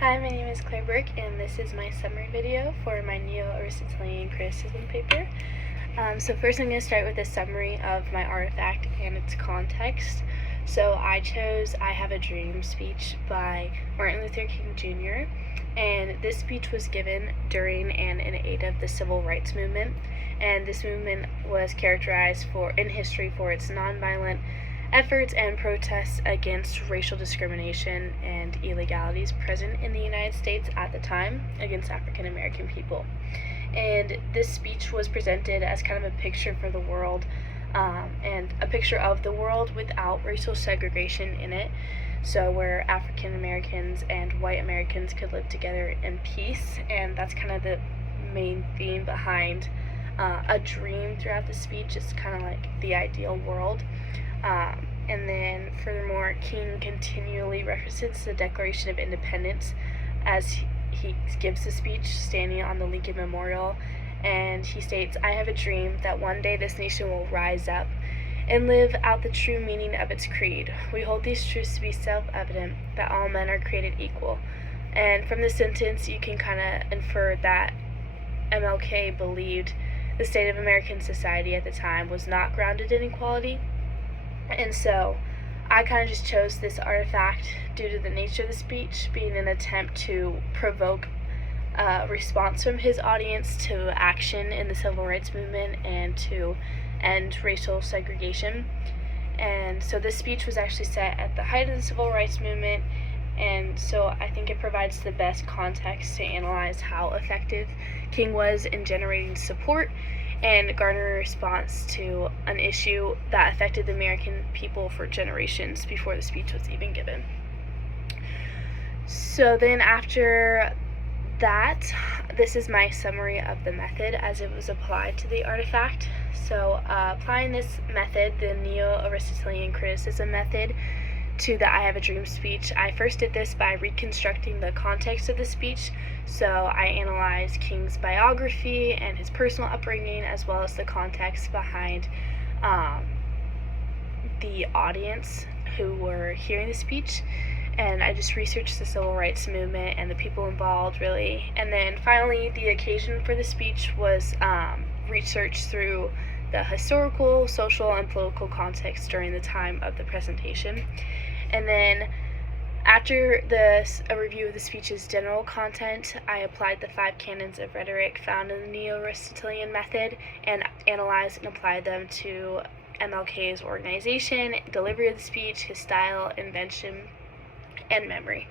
Hi, my name is Claire Burke, and this is my summary video for my Neo-Aristotelian criticism paper. So first I'm going to start with a summary of my artifact and its context. So I chose I Have a Dream speech by Martin Luther King Jr., and this speech was given during and in aid of the Civil Rights Movement, and this movement was characterized in history for its nonviolent efforts and protests against racial discrimination and illegalities present in the United States at the time against African American people. And this speech was presented as kind of a picture for the world, and a picture of the world without racial segregation in it, so where African Americans and white Americans could live together in peace. And that's kind of the main theme behind a dream throughout the speech. It's kind of like the ideal world. And then furthermore, King continually references the Declaration of Independence as he gives the speech standing on the Lincoln Memorial, and he states, "I have a dream that one day this nation will rise up and live out the true meaning of its creed. We hold these truths to be self-evident, that all men are created equal." And from this sentence, you can kind of infer that MLK believed the state of American society at the time was not grounded in equality. And so I kind of just chose this artifact due to the nature of the speech being an attempt to provoke a response from his audience to action in the Civil Rights Movement and to end racial segregation. And so this speech was actually set at the height of the Civil Rights Movement, and so I think it provides the best context to analyze how effective King was in generating support and garner a response to an issue that affected the American people for generations before the speech was even given. So then after that, this is my summary of the method as it was applied to the artifact. So applying this method, the Neo-Aristotelian criticism method, to the I Have a Dream speech, I first did this by reconstructing the context of the speech. So I analyzed King's biography and his personal upbringing, as well as the context behind the audience who were hearing the speech. And I just researched the Civil Rights Movement and the people involved, really. And then finally, the occasion for the speech was researched through the historical, social, and political context during the time of the presentation. And then after a review of the speech's general content, I applied the 5 canons of rhetoric found in the Neo-Aristotelian method and analyzed and applied them to MLK's organization, delivery of the speech, his style, invention, and memory.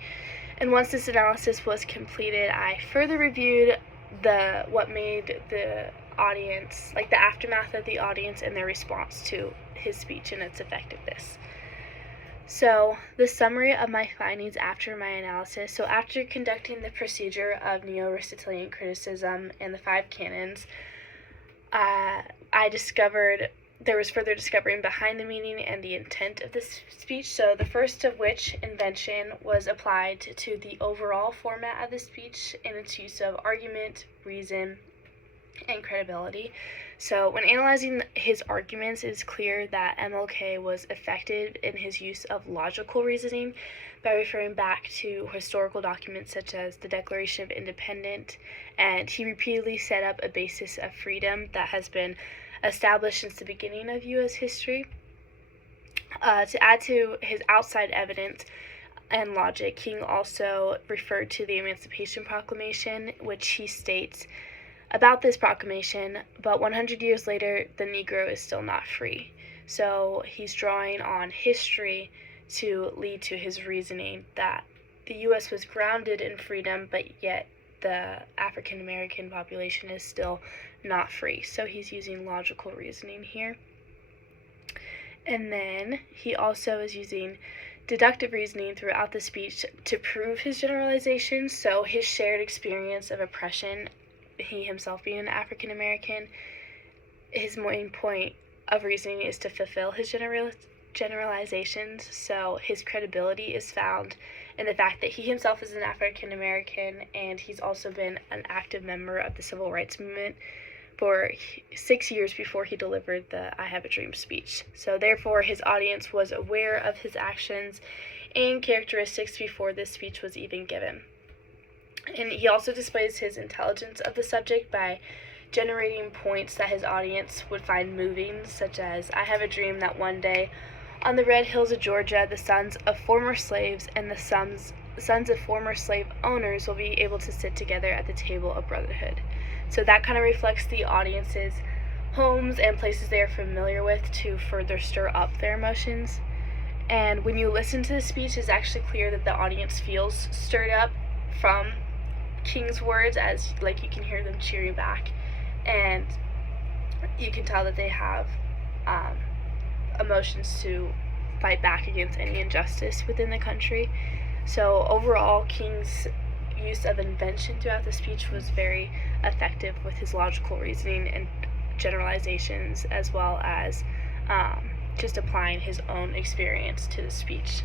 And once this analysis was completed, I further reviewed what made the audience, like the aftermath of the audience and their response to his speech and its effectiveness. So the summary of my findings after my analysis. So after conducting the procedure of Neo-Aristotelian criticism and the 5 canons, I discovered there was further discovering behind the meaning and the intent of this speech. So the first of which, invention, was applied to the overall format of the speech in its use of argument, reason, and credibility. So when analyzing his arguments, it is clear that MLK was effective in his use of logical reasoning by referring back to historical documents such as the Declaration of Independence, and he repeatedly set up a basis of freedom that has been established since the beginning of U.S. history. To add to his outside evidence and logic, King also referred to the Emancipation Proclamation, which he states about this proclamation, but 100 years later, the Negro is still not free. So he's drawing on history to lead to his reasoning that the U.S. was grounded in freedom, but yet the African American population is still not free. So he's using logical reasoning here. And then he also is using deductive reasoning throughout the speech to prove his generalizations. So his shared experience of oppression, he himself being an African American, his main point of reasoning is to fulfill his generalizations. So his credibility is found in the fact that he himself is an African American, and he's also been an active member of the Civil Rights Movement for 6 years before he delivered the I Have a Dream speech. So therefore, his audience was aware of his actions and characteristics before this speech was even given. And he also displays his intelligence of the subject by generating points that his audience would find moving, such as, I have a dream that one day, on the red hills of Georgia, the sons of former slaves and the sons of former slave owners will be able to sit together at the table of brotherhood. So that kind of reflects the audience's homes and places they are familiar with to further stir up their emotions. And when you listen to the speech, it's actually clear that the audience feels stirred up from King's words, as like you can hear them cheering back, and you can tell that they have emotions to fight back against any injustice within the country. So overall, King's use of invention throughout the speech was very effective with his logical reasoning and generalizations, as well as just applying his own experience to the speech.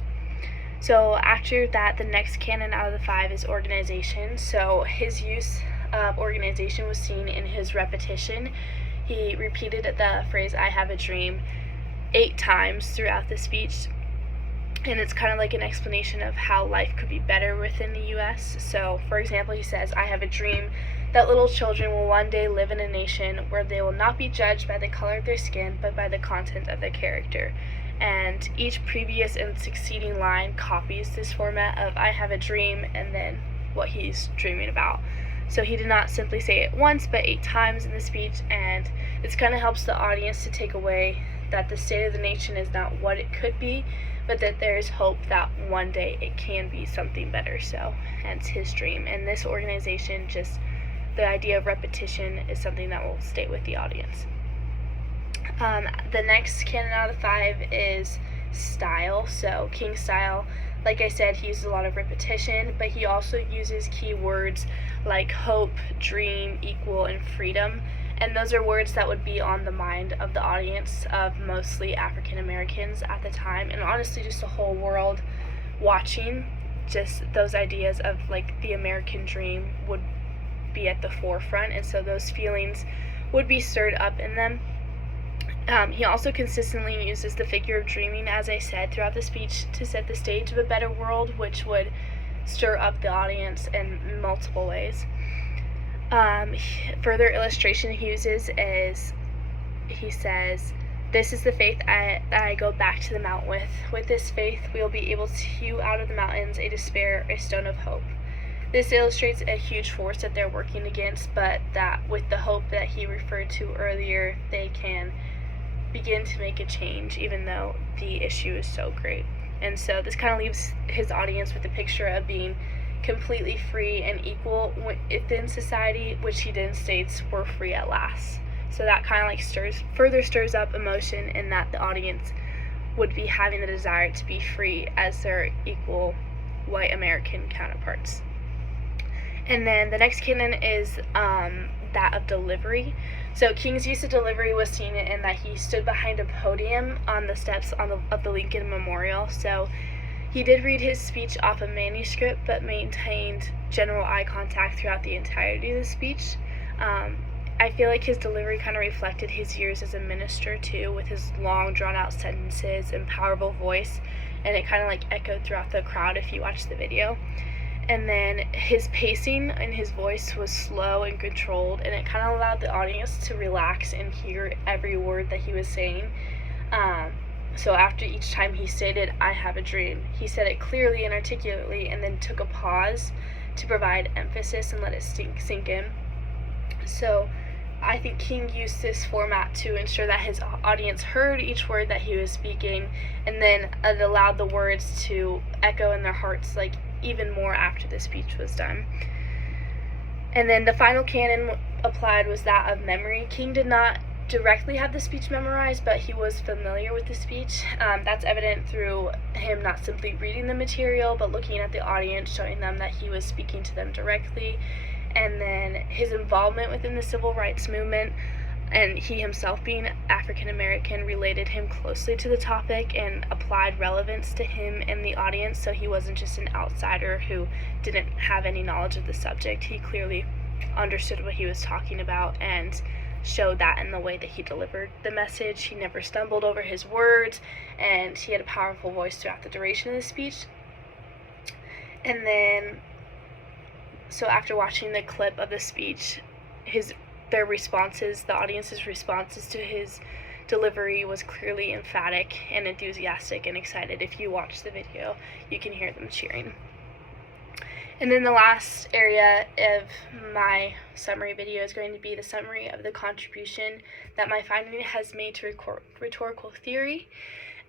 So after that, the next canon out of the 5 is organization. So his use of organization was seen in his repetition. He repeated the phrase, I have a dream, 8 times throughout the speech. And it's kind of like an explanation of how life could be better within the U.S. So, for example, he says, I have a dream that little children will one day live in a nation where they will not be judged by the color of their skin, but by the content of their character. And each previous and succeeding line copies this format of I have a dream and then what he's dreaming about. So he did not simply say it once, but 8 times in the speech, and this kind of helps the audience to take away that the state of the nation is not what it could be, but that there is hope that one day it can be something better. So hence his dream. And this organization, just the idea of repetition, is something that will stay with the audience. The next canon out of the 5 is style. So King's style, like I said, he uses a lot of repetition, but he also uses key words like hope, dream, equal, and freedom. And those are words that would be on the mind of the audience of mostly African Americans at the time, and honestly just the whole world watching. Just those ideas of like the American dream would be at the forefront, and so those feelings would be stirred up in them. He also consistently uses the figure of dreaming, as I said, throughout the speech to set the stage of a better world, which would stir up the audience in multiple ways. Further illustration he uses is, he says, this is the faith I go back to the mount with. With this faith, we will be able to hew out of the mountains a despair, a stone of hope. This illustrates a huge force that they're working against, but that with the hope that he referred to earlier, they can begin to make a change, even though the issue is so great. And so this kind of leaves his audience with a picture of being completely free and equal within society, which he then states we're free at last. So that kind of like further stirs up emotion in that the audience would be having the desire to be free as their equal white American counterparts. And then the next canon is that of delivery. So King's use of delivery was seen in that he stood behind a podium on the steps of the Lincoln Memorial. So he did read his speech off a manuscript, but maintained general eye contact throughout the entirety of the speech. I feel like his delivery kind of reflected his years as a minister too, with his long drawn-out sentences and powerful voice, and it kind of like echoed throughout the crowd if you watch the video. And then his pacing and his voice was slow and controlled, and it kind of allowed the audience to relax and hear every word that he was saying. So after each time he stated, I have a dream, he said it clearly and articulately, and then took a pause to provide emphasis and let it sink in. So I think King used this format to ensure that his audience heard each word that he was speaking, and then it allowed the words to echo in their hearts like even more after the speech was done. And then the final canon applied was that of memory. King did not directly have the speech memorized, but he was familiar with the speech. That's evident through him not simply reading the material, but looking at the audience, showing them that he was speaking to them directly. And then his involvement within the civil rights movement, and he himself being African American, related him closely to the topic and applied relevance to him and the audience, so he wasn't just an outsider who didn't have any knowledge of the subject. He clearly understood what he was talking about and showed that in the way that he delivered the message. He never stumbled over his words, and he had a powerful voice throughout the duration of the speech. And then So after watching the clip of the speech, their responses, the audience's responses to his delivery was clearly emphatic and enthusiastic and excited. If you watch the video, you can hear them cheering. And then the last area of my summary video is going to be the summary of the contribution that my finding has made to rhetorical theory.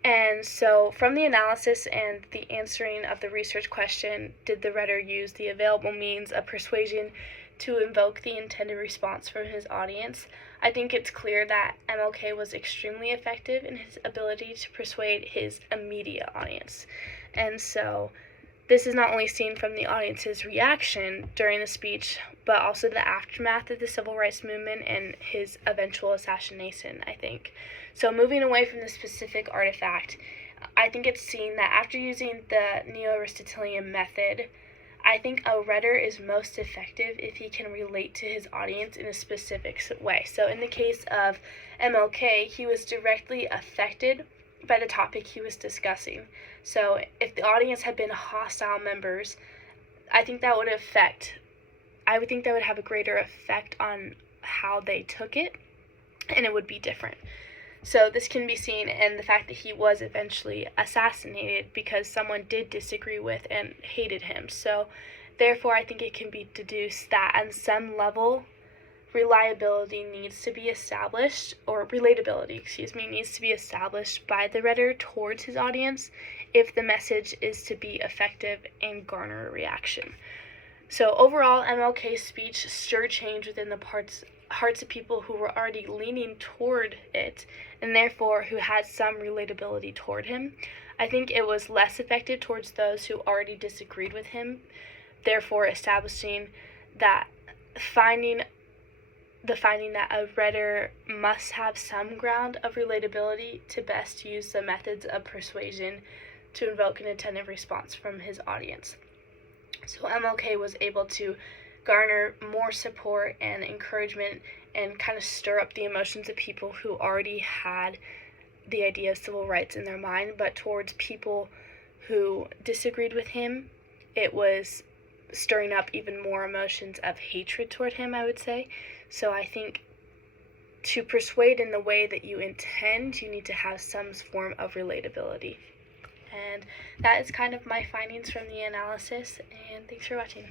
And so from the analysis and the answering of the research question, did the rhetor use the available means of persuasion to invoke the intended response from his audience? I think it's clear that MLK was extremely effective in his ability to persuade his immediate audience. And so this is not only seen from the audience's reaction during the speech, but also the aftermath of the civil rights movement and his eventual assassination, I think. So moving away from the specific artifact, I think it's seen that after using the Neo-Aristotelian method, I think a rhetor is most effective if he can relate to his audience in a specific way. So in the case of MLK, he was directly affected by the topic he was discussing. So if the audience had been hostile members, I would think that would have a greater effect on how they took it, and it would be different. So this can be seen in the fact that he was eventually assassinated because someone did disagree with and hated him. So therefore, I think it can be deduced that on some level, relatability needs to be established by the rhetor towards his audience if the message is to be effective and garner a reaction. So overall, MLK's speech stirred change within the hearts of people who were already leaning toward it, and therefore who had some relatability toward him. I think it was less effective towards those who already disagreed with him, therefore establishing that the finding that a rhetor must have some ground of relatability to best use the methods of persuasion to invoke an attentive response from his audience. So MLK was able to garner more support and encouragement and kind of stir up the emotions of people who already had the idea of civil rights in their mind, but towards people who disagreed with him, it was stirring up even more emotions of hatred toward him, I would say. So I think to persuade in the way that you intend, you need to have some form of relatability. And that is kind of my findings from the analysis, and thanks for watching.